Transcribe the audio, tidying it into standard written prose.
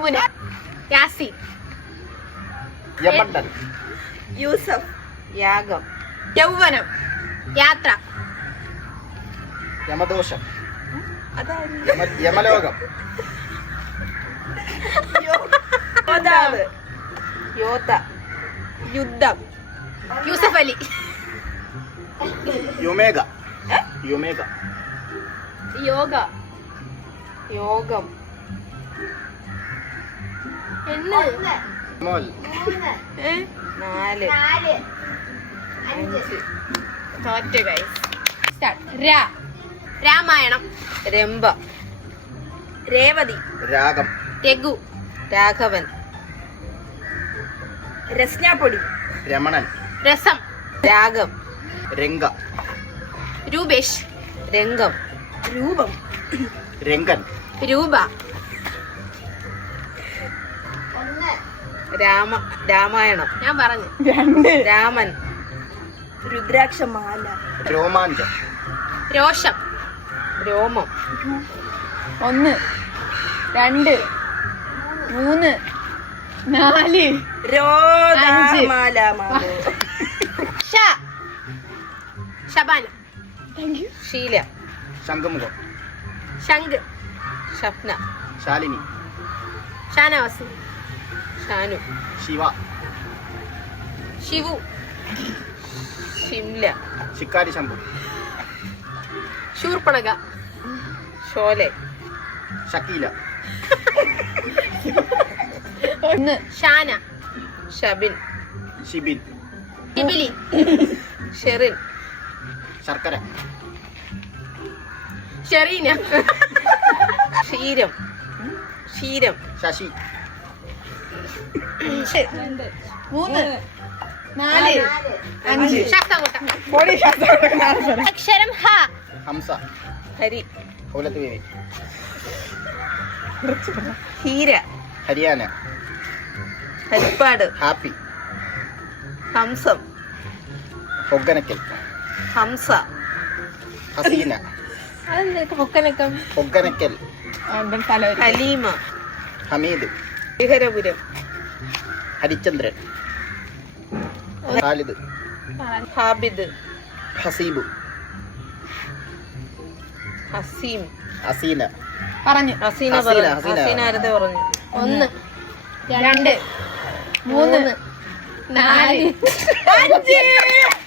യമുന, യാസീൻ, യമണ്ടൻ, യൂസഫ്, യാഗം, യൗവനം, യാത്ര, യമദോഷം, യമലോകം, യോദ്ധാവ്, യോദ്ധ, യുദ്ധം, യൂസഫ് അലി, യുമേഗ, യുമേഗ, യോഗ, യോഗം, മോൽ, 4 5 തോറ്റ് ഗൈസ്. രാമായണം, രംഭ, രേവതി, രാഗം, രഘു, രാഘവൻ, രസ്നാപ്പൊടി, രമണൻ, രസം, രാഗം, രംഗ, രൂപേഷ്, രംഗം, രൂപം, രംഗൻ, രൂപ, രാമായണം ഞാൻ പറഞ്ഞു, 2 രാമൻ, രുദ്രാക്ഷമാല, രോമാഞ്ചം, രോഷം, രോമം, 1 2 3 4 രോദാമാല, ശബാന, ഷീല, ശംഖുമുഖം, ശംഖ്, ഷഫ്ന, ശാലിനി, ഷാനവാസ്, ഷാനു, ശിവ, ശിവു, ഷിംല, ശിക്കാരി ശംഭു, ശൂർപ്പണക, ഷോലെ, ഷക്കീല, 1 ഷാന, ഷബിൻ, ഷിബിൻ, ഷിബിലി, ഷെറിൻ, ശർക്കര, ഷെറീന, ക്ഷീരം, ക്ഷീരം, ശശി, 3 4 5 ശ്വാസകോട്ട, അക്ഷരം ഹ, ഹംസ, ഹരി, ഹൗലത്ത് ബേബി, ഹീര, ഹരിയാന, ഹരിപ്പാട്, ഹാപ്പി, ഹംസം, പൊഗ്ഗനക്കൽ, ഹംസ, ഹസീന, പൊക്കനക്കം, പൊഗ്ഗനക്കൽ, ഹലീമ, ഹമീദ്, ഹരിഹരപുരം, ഹരിചന്ദ്രൻ, ഖാലിദ്, ഹാബിദ്, ഹസീബു, ഹസീം, ഹസീന, പറഞ്ഞു. ഹസീന ഹസീന, പറഞ്ഞു. ഹസീന. ഹസീന ആരത്തെ പറഞ്ഞു? 1 2 3 4 5